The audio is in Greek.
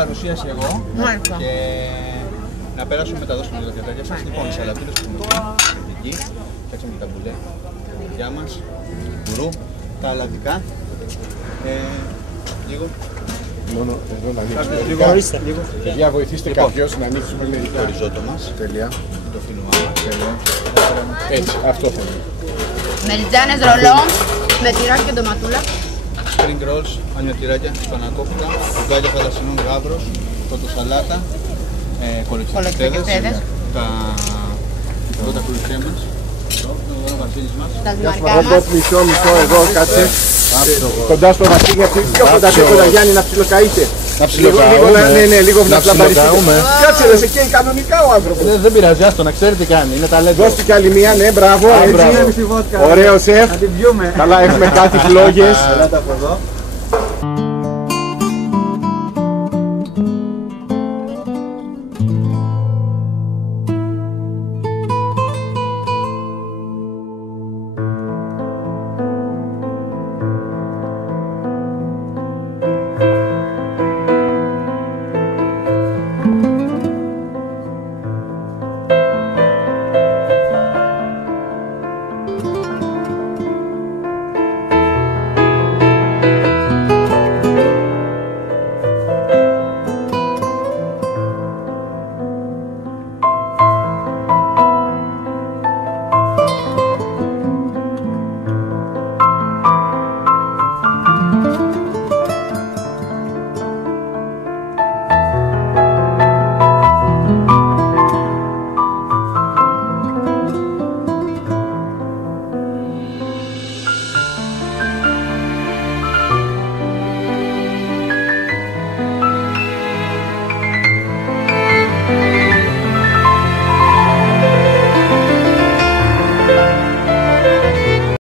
παρουσίαση εγώ. Μάλιστα. Και να περάσουμε μετά εδώ στα πιατάκια σας. Λοιπόν, σαλατούλες που είναι εκεί. Κάτσαμε και τα μπουλέ. Τα δικιά μας. Μπουρού. Τα αλατικά. Λίγο. Μόνο εδώ να ανοίξουμε. Λίγο. Για βοηθήστε κάποιος να ανοίξουμε μερικά. Το ριζότο μας. Τέλεια. Το φινουάμα. Έτσι, αυτό θέλουμε. Μελιτζάνες ρολό με τυράκι και ντοματούλα. Spring rolls, ανιωτηράκια, σπανακόπιτα, μπουκάλια θαλασσινών γάβρος, κοτοσαλάτα, κολεξιπιστέδες, τα κουλουτσιά μας, ο Βασίλης μας. Τα Γεια σου δημαρικά μας. μισό εδώ, κάτσε. Κοντά στο Βασίλη, γιατί πιο κοντά σε κοντά Γιάννη να ψιλοκαείτε. Να ψιλοκαούμε. Ναι, λίγο να ψιλοκαούμε. Κάτσε ρε, σε καίει κανονικά ο άνθρωπος. Δεν πειράζει, άστο να ξέρει τι κάνει, είναι ταλέντο. Δώστε κι άλλη μία, ναι, μπράβο. μπράβο. Ωραίο σεφ. Καλά, έχουμε κάτι φλόγες. Σαλάτα από εδώ.